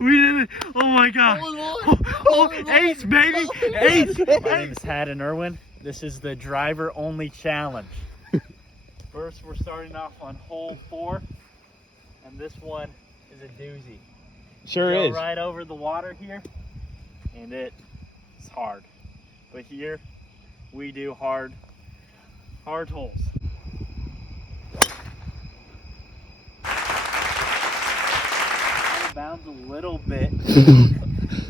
We did it. Oh my god. Oh, ace, baby. Ace. My name is Haddon Irwin. This is the driver only challenge. First, we're starting off on hole 4. And this one is a doozy. Sure Go is. right over the water here. And it's hard. But here, we do hard holes. Bounds a little bit.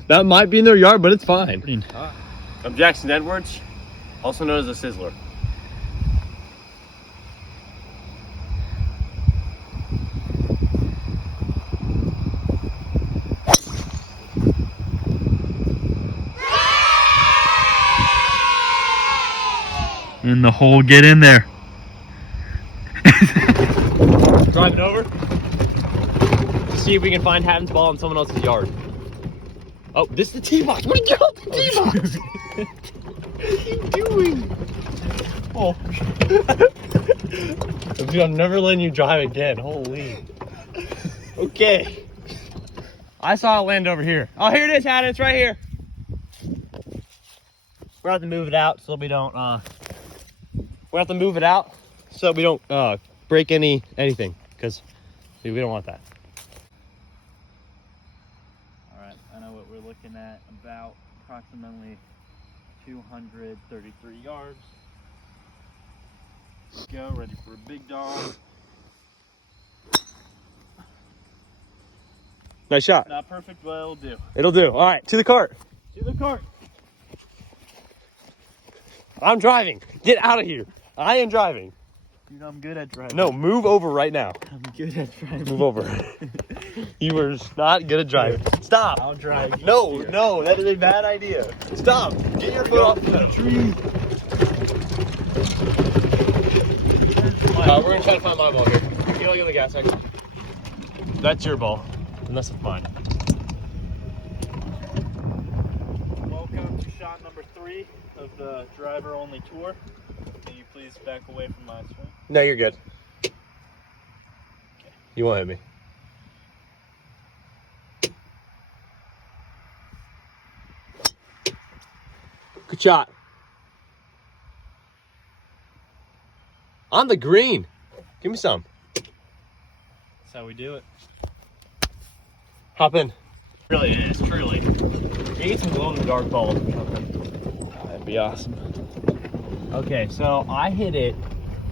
That might be in their yard, but it's fine. I'm Jackson Edwards, also known as the Sizzler. In the hole, get in there. Drive it over. See if we can find Haddon's ball in someone else's yard. Oh, this is the tee box. What are you doing with the tee box? What are you doing? Oh. I'm never letting you drive again. Holy. Okay. I saw it land over here. Oh, here it is, Haddon. It's right here. We're gonna have to move it out so we don't break anything, because we don't want that. Alright, I know what we're looking at, about approximately 233 yards. Let's go, ready for a big dog. Nice shot. Not perfect, but it'll do. It'll do. All right, to the cart. To the cart. I'm driving. Get out of here. I am driving. Dude, I'm good at driving. No, move over right now. I'm good at driving. Move over. You were not good at driving. Stop. I'll drive. No, no, that is a bad idea. Stop. Get your foot off the tree. We're going to try to find my ball here. You gotta get the gas tank. That's your ball, unless it's mine. Welcome to shot number 3 of the driver only tour. Can you please back away from my swing? No, you're good. Okay. You won't hit me. Good shot. On the green. Give me some. That's how we do it. Hop in. Really is, truly. Get some glow in the dark balls or something. That'd be awesome. Okay, so I hit it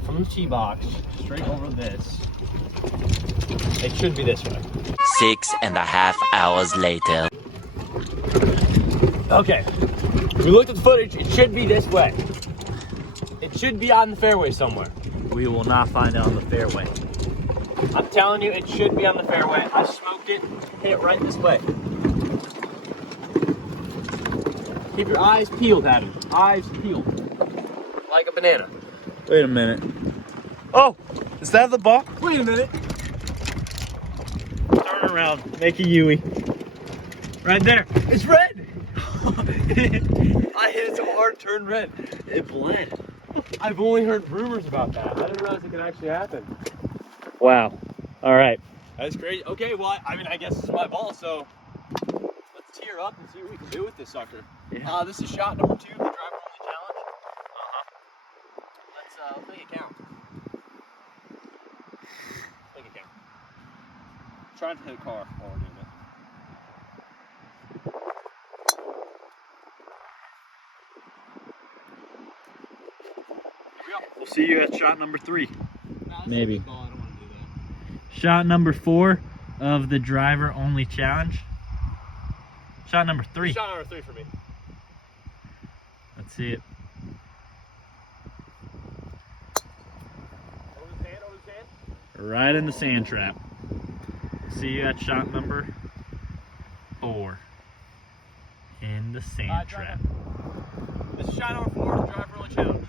from the tee box straight over this. It should be this way. 6.5 hours later. Okay. We looked at the footage. It should be this way. It should be on the fairway somewhere. We will not find it on the fairway. I'm telling you, it should be on the fairway. I smoked it. Hit it right this way. Keep your eyes peeled, Adam. Eyes peeled. Like a banana. Wait a minute. Oh, is that the ball? Wait a minute. Turn around, make a Yui. Right there. It's red. I hit it so hard, turned red. It bled. I've only heard rumors about that. I didn't realize it could actually happen. Wow. All right. That's crazy. Okay, well, I mean, I guess it's my ball, so let's tee her up and see what we can do with this sucker. Yeah. This is shot number 2 of the driver only challenge. Let's make it count. Make it count. Trying to hit a car while we're doing it. We'll see you at shot number 3. Nah, Maybe. I don't want to do that. Shot number 4 of the driver only challenge. Shot number 3. Shot number 3 for me. Let's see it. Over his hand, over his hand. Right in the sand trap. See you at shot number 4. In the sand trap. This is shot number 4 of the driver only challenge.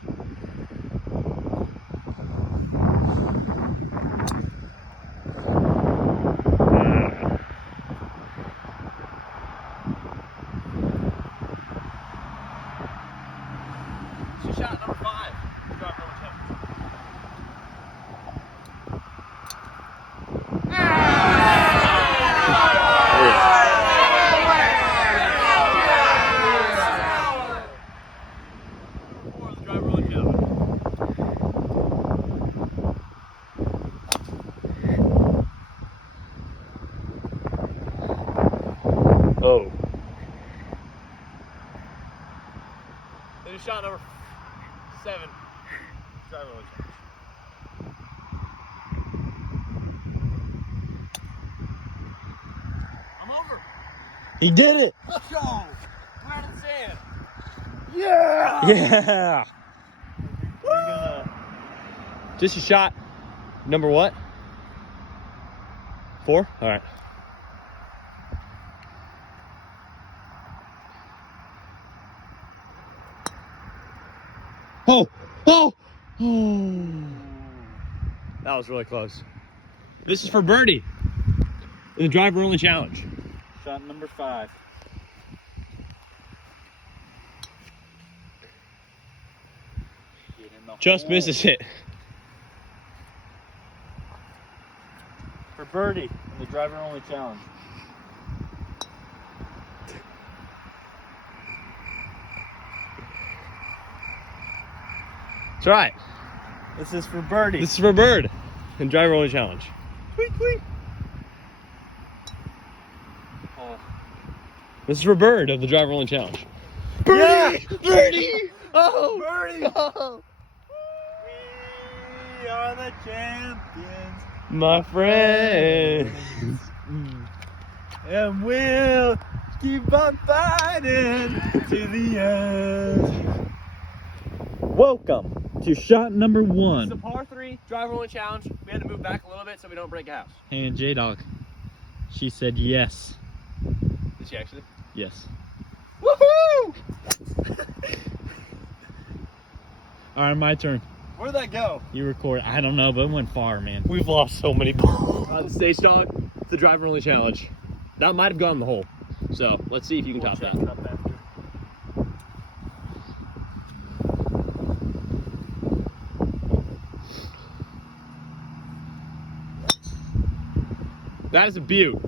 Shot number 5. Driver only challenge. Oh. This is shot number 7. Driver only challenge. I'm over. He did it. Let's go. We're out of the sand. Yeah. Yeah. We're gonna... Just a shot. Number what? 4? All right. Oh! Oh! Oh! That was really close. This is for birdie in the driver only challenge. Shot number 5. Get in the Just hole. misses it. For birdie in the driver only challenge. That's right. This is for birdie. This is for bird in driver only challenge. Tweet, tweet. Oh. This is for bird of the driver only challenge. Birdie! Yeah! Birdie! Oh! Birdie! Oh! We are the champions, My friend. and we'll keep on fighting to the end. Welcome to shot number It's a 1. par 3 driver only challenge. We had to move back a little bit so we don't break a house. And J-Dog, she said yes. Did she actually? Yes. Woohoo! All right, my turn. Where'd that go? You record. I don't know, but it went far, man. We've lost so many balls. The stage dog, the driver only challenge. That might have gone in the hole. So let's see if you can top that. That is a beaut.